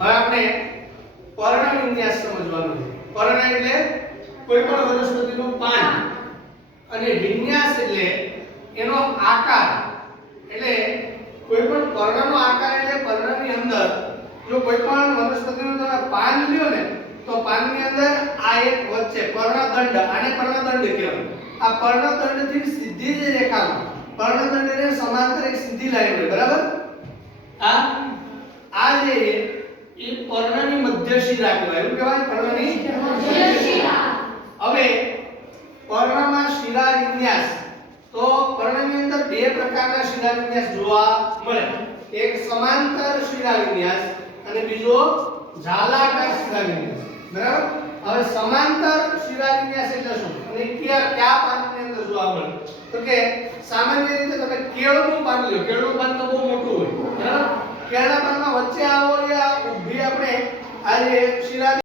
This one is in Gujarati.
હવે આપણે પર્ણ વિન્યાસ સમજવાનું છે. પર્ણ એટલે કોઈ પણ વનસ્પતિનું પાન અને વિન્યાસ એટલે એનો આકાર. એટલે કોઈ પણ પર્ણનો આકાર એટલે પર્ણની અંદર જો કોઈ પણ વનસ્પતિનું તમે પાન લ્યો ને તો પાનની અંદર આ એક વચ્ચે પર્ણદંડ, આને પર્ણદંડ કહેવાય. આ પર્ણદંડથી સીધી જ રેખામાં પર્ણદંડને સમાંતર એક સીધી લાઈન હોય, બરાબર? આ જે એ પર્ણની મધ્ય શિરા કહેવાય. શું કહેવાય? પર્ણની મધ્ય શિરા. હવે પર્ણમાં શિરા વિન્યાસ, તો પર્ણની અંદર બે પ્રકારના શિરા વિન્યાસ જોવા મળે. એક સમાંતર શિરા વિન્યાસ અને બીજો જાલાકાર શિરા વિન્યાસ, બરાબર? હવે સમાંતર શિરા વિન્યાસ એટલે શું અને કયા પાનની અંદર જોવા મળે? તો કે સામાન્ય રીતે તમે કેળનું પાન લ્યો, કેળનું પાન તો બહુ મોટું હોય, બરાબર? કેળના પાનમાં વચ્ચે આવો ઊભી આપણે આ જે શિરા